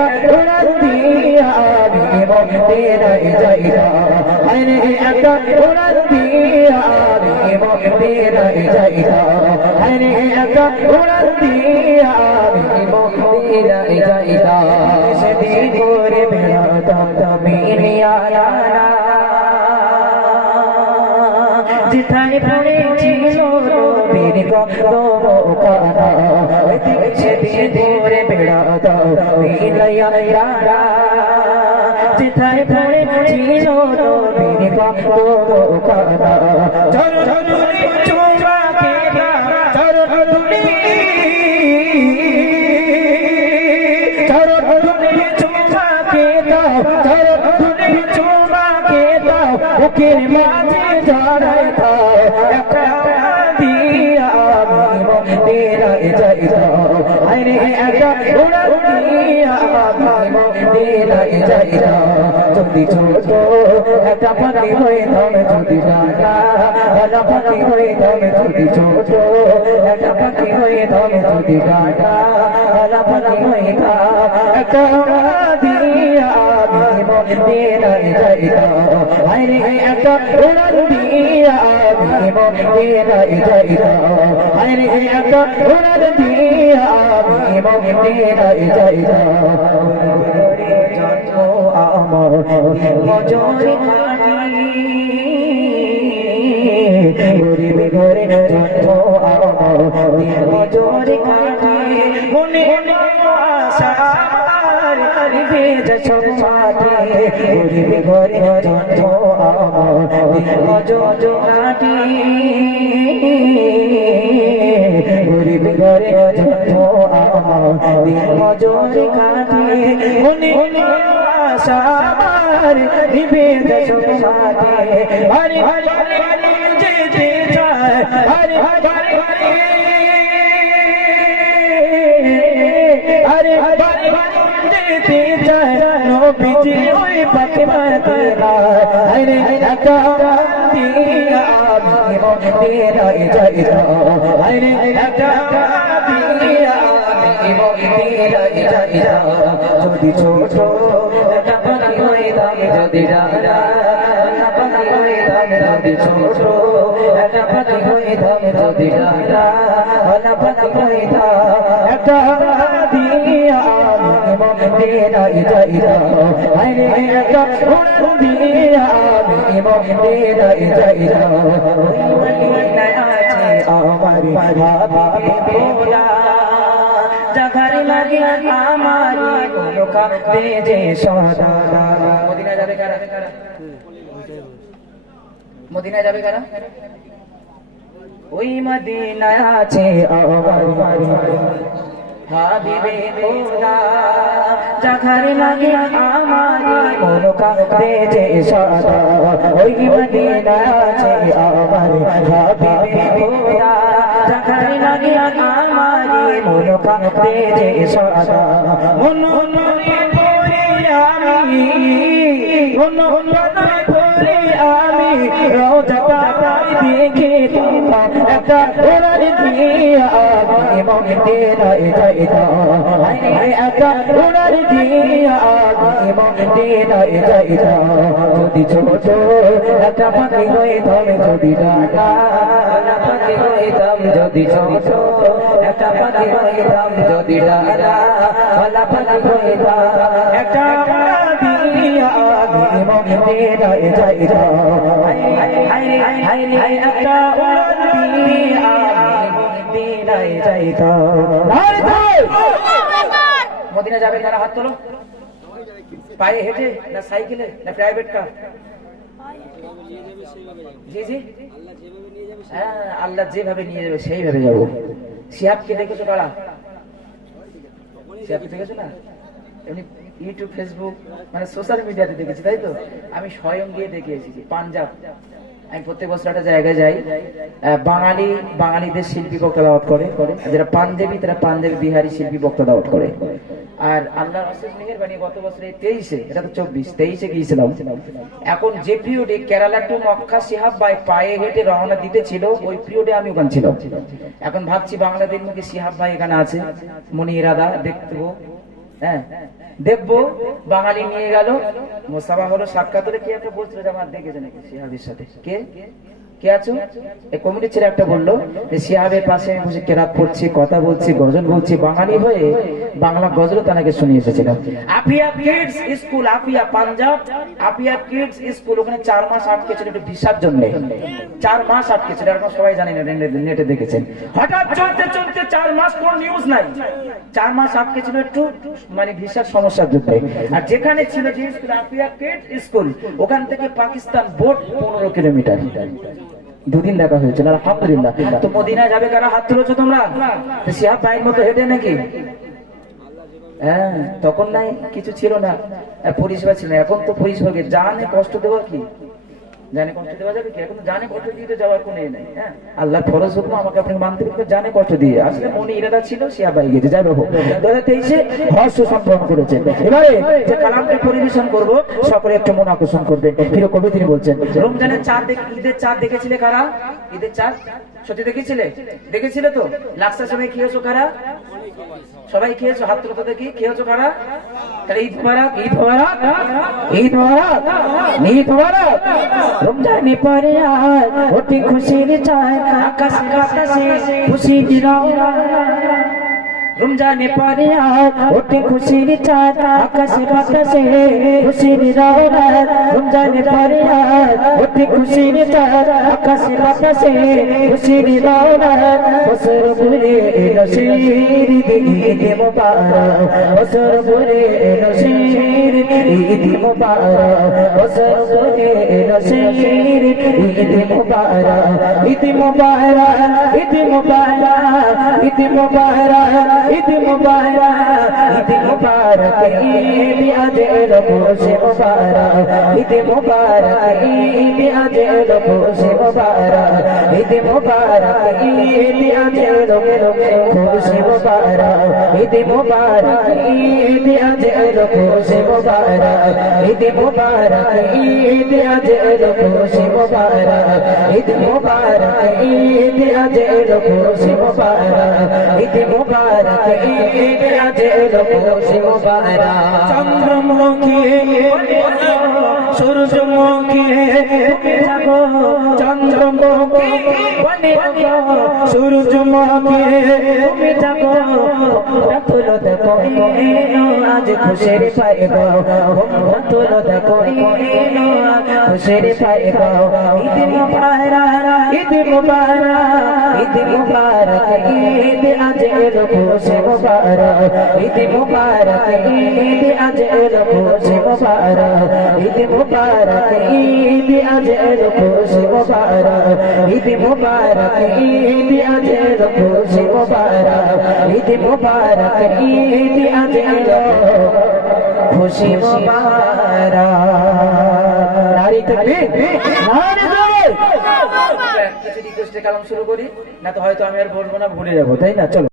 একা উড়ান দিয়া আমি মদিনায় যাইতাম আরে একা উড়ান দিয়া আমি মদিনায় যাইতাম আরে একা উড়ান দিয়া আমি মদিনায় যাইতাম সেদিন করে বেড়াতাম মিলিয়ানা যেথায় পড়েছিল নবীর কদমখানা সেদিন করে বেড়াতাম মিলিয়ানা যেথায় পড়েছিল নবীর কদমখানা চরণে চুমা খেতাম চরণে চুমা খেতাম চরণে চুমা খেতাম বুকের মাঝে জড়াইতাম একা দিয়া আমি মদিনায় যাইতাম আরে একা উড়ান দিয়া আমি মদিনায় যাইতাম যদি ছোট একটা পাখি হইতাম যদি ডানা ভালো পাখি হইতাম যদি ছোট একটা পাখি হইতাম যদি ডানা ভালো পাখি হইতাম একা দিয়া আমি মদিনায় যাইতাম আরে একা উড়ান দিয়া আমি মদিনায় যাইতাম আরে একা উড়ান দিয়া আমি মদিনায় যাইতাম জন্ম আমার মজুরি গরিব ঘরে জন্ম আমার মজুরি মনে আশা ভেজ সব মাটি গরিব ঘরে জন্ম আমার মজুরি গরিব ঘরে জন্ম আমার মজুরি কাটি মনে আশা ভেজ সব মাটি হরে হরে যেতে চায় হরে হরে হরে হরে যেতে চায় নবীজি ওই পাকে মদিনা হরে একা দিয়া আমি মদিনায় যাইতাম হরে একা দিয়া আমি মদিনায় যাইতাম যদি ছোট একটা পাখি হইতাম যদি ডানা পাখি হইতাম যদি ছোট একটা পাখি হইতাম যদি ডানা পাখি হইতাম একটা দিয়া আমি মদিনায় যাইতাম আরে একা উড়ান দিয়া আমি মদিনায় যাইতাম মদিনায় আছে আমার হাবিবুল্লাহ জাগার লাগে আমার কোনো কাঁদে যে সদা মদিনায় যাবে কারা মদিনায় যাবে কারা ওই মদিনায় আছে আমার হাবিবে খোদা জাগার লাগে আমার কোনো কাঁদে যে সদা ওই মদিনায় আছে আমার হাবিবে খোদা জাগার লাগে আমার মনো কাঁদে যে সদা মনো পড়ে আমি মনো পড়ে আমি রোজাটা দেখে একটা উড়ান দিয়া আমি মদিনায় যাইতাম একা উড়ান দিয়া আমি মদিনায় যাইতাম যদি ছোট একটা পাখি হইতাম যদি ডানা পাখি হইতাম যদি ছোট একটা পাখি হইতাম যদি ডানা পাখি হইতাম একটা দিয়া আমি মদিনায় যাইতাম একটা উড়ান দিয়া আমি মদিনায় যাইতাম মদিনা যাবে তারা হাত তোলো পায়ে হেঁটে না সাইকেলে না প্রাইভেট কার জি জি হ্যাঁ আল্লাহ যেভাবে নিয়ে যাবে সেইভাবে যাবো শিহাবকে দেখেছো কারা শিহাবকে দেখেছো না এমনি ইউটিউব ফেসবুক মানে সোশ্যাল মিডিয়াতে দেখেছি তাই তো আমি স্বয়ং গিয়ে দেখে এসেছি পাঞ্জাব আমি প্রত্যেক বছর একটা জায়গায় যাই বাঙালিদের শিল্পী বক্তা দাওয়াত করে যারা পাঞ্জাবি তারা পাঞ্জাবি বিহারি শিল্পী বক্তা দাওয়াত করে আর আল্লাহর অশেষ মেহেরবানি গত বছর 23-এ এটা তো 24-23-এ গিয়েছিলাম এখন যে পিরিয়ডে কেরালা টু মক্কা শিহাব ভাই পায়ে হেঁটে রওনা দিতে ছিল ওই পিরিয়ডে আমি ওখানে ছিলাম এখন ভাবছি বাংলাদেশের মুখে শিহাব ভাই এখানে আছে মনি ইরাদা দেখতে হ্যাঁ দেখবো বাঙালি নিয়ে গেল মোসাফা হলো সাক্ষাৎ হলে কি একটা বলছিল যে আমার দেখেছে নাকি শিহাবের সাথে কে কে আছো এই কমিটির ছেলে একটা বললো যে শিহাবের পাশে আমি বসে কেরাত পড়ছি কথা বলছি গজল বলছি বাঙালি হয়ে বাংলা গজল তাকে শুনিয়ে এসেছিলাম Afia kids school Afia Punjab Afia kids school ওখানে 4 মাস আটকে ছিল একটু ভিসার জন্য 4 মাস আটকে ছিল আপনারা সবাই জানেন নেটে দেখেছেন হঠাৎ চলতে চলতে 4 মাস কোন নিউজ নাই 4 মাস আটকে ছিল একটু মানে ভিসার সমস্যার জন্য আর যেখানে ছিল যে স্কুল আফিয়া কিডস স্কুল ওখান থেকে পাকিস্তান বোর্ড 15 কিলোমিটার দুদিন দেখা হয়েছিল আলহামদুলিল্লাহ তো মদিনা যাবে কারা হাত তুলেছো তোমরা শিহাব ভাইয়ের মতো হেঁটে নাকি হ্যাঁ তখন নাই কিছু ছিল না পরিষেবা ছিল এখন তো পরিষেবাকে জানে কষ্ট দেওয়া কি জানে কষ্ট দেওয়া যাবে কি এখন জানে কষ্ট দিয়ে যাওয়ার কোনো নেই হ্যাঁ আল্লাহ ফরজ হুকুম আমাকে আপনাকে মানতে হবে জানে কষ্ট দিয়ে আসলে মনে ইরাদা ছিল শিহাব ভাই গেছে যাই হোক 2023 হর্ষ সম্পন্ন করেছে এবারে যে কালামটি পরিবেশন করব সকলে একটু মন আকর্ষণ করবেন প্রিয় কবি তিনি বলছেন রমজানের চাঁদ ঈদের চাঁদ দেখেছিলে কারা ঈদের চাঁদ সত্যি দেখেছিলে তো লাক্সার সময় খেয়েছো কারা সবাই খেয়েছো হাত তুলো তো দেখি খেয়েছো কারা তাহলে ঈদ মোবারক ঈদ মোবারক ঈদ মোবারক ঈদ মোবারক রমজানে পরে আয় ওঠে খুশির চায় আকাশ বাতাসে খুশির রওনা রমজানে পরে আয় ওঠে খুশির চাঁদ আকাশে বাতাসে খুশির রওনা রমজানে পরে আয় ওঠে খুশির চাঁদ আকাশে বাতাসে খুশির রওনা বছর ভরে এলো শির ঈদ মোবারক বছর ভরে এলো শির ঈদ মোবারক বছর ভরে এলো শির ঈদ মোবারক ঈদ মোবারক ঈদ মোবারক ঈদ মোবারক ঈদ মুবারক ঈদ মুবারক ঈদ আজেল খুশি মুবারক ঈদ মুবারক ঈদ আজেল খুশি মুবারক ঈদ মুবারক ঈদ আজেল খুশি মুবারক ঈদ মুবারক ঈদ আজেল খুশি মুবারক ঈদ মুবারক ঈদ আজেল খুশি মুবারক ঈদ মুবারক ঈদ আজেল খুশি মুবারক ঈদ মুবারক ঈদ আজেল খুশি মুবারক চন্দ্রমুখী সূর্যমুখী জাগো চন্দ্রমুখী বনে জাগো সূর্যমুখী তুমি জাগো তুলো দেখো আজ খুশির পাইব তুলো দেখো খুশির পাইব ঈদ মুবারক ঈদ মুবারক ঈদ মুবারক ঈদ আজেল খুশি মুবারক ঈদ মুবারক ঈদ আজেল খুশি মুবারক ঈদ মুবারক ঈদ আজেল খুশি মুবারক ঈদ মুবারক ঈদ আজেল খুশি মুবারক ঈদ মুবারক ঈদ আজেল খুশি মুবারক নারী তাকবীর নারী তাকবীর কিছু রিকোয়েস্টে কালাম শুরু করি না তো হয়তো আমি আর বলবো না ভুলে যাবো তাই না চলো